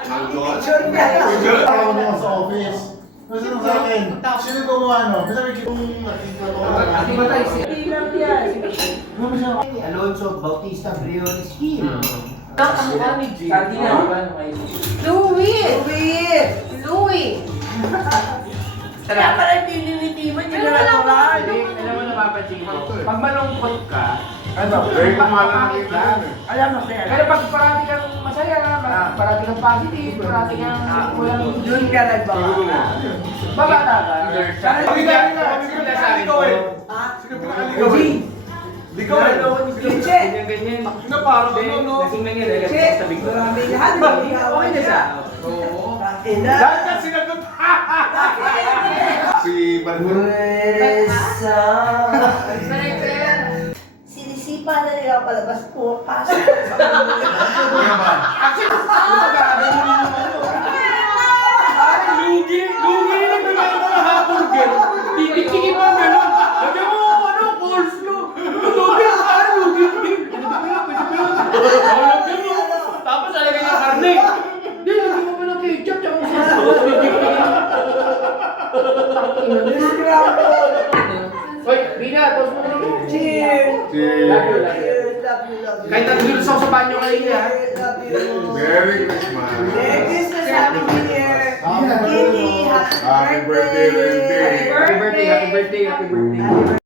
Picture ka. Ako naman sa office. Kasi nung sa akin, sino gumawa no? Kasi may kitong nakita ko. Ati ba tayo siya? Ilang yan. Ano ba siya? Alonso Bautista Briones Hill. Ang mukha ni G. Santi na, di ba? Louie! Louie! Kaya pala hindi nilitiman Alam mo natural. alam mo napapansin ko, pag malungkot ka, Very kumalang nakita yun eh. Alam mo kaya. pero pag parati kang masaya, parati kang positive, parati kang walang Doon ka nagbawa. babata ka. Pagkikita nga, sino pinakaligaw eh? Sino pinakaligaw eh? Ligaw eh. Kitche! Ganyan. Sino parang ano no? Lasing na nila, Che! sabi ko. Marami lahat. Okay na siya. Oo. Ina! Lahat ka sinagot. Si Bandur. Sinisipa na nila palabas po. Pasok. Lugi na gano'n ng hamburger. Titikingin mo gano'n. Lagyan mo ano, coleslaw. Lugi, parang lugi. Pwede ba yun? Tapos alagay niya karne. Hindi, lagyan mo pa ng ketchup tsaka sauce. Hoy, Rina, toast mo naman. Cheers! Love you, love you. Cheers! Love you, love you. Kahit nandito sa banyo kanina, ha? Cheers! Love you. Merry Christmas. Merry Christmas, Happy New Year! Happy Kitty, Happy birthday, Lindy. Happy birthday, happy birthday, happy birthday.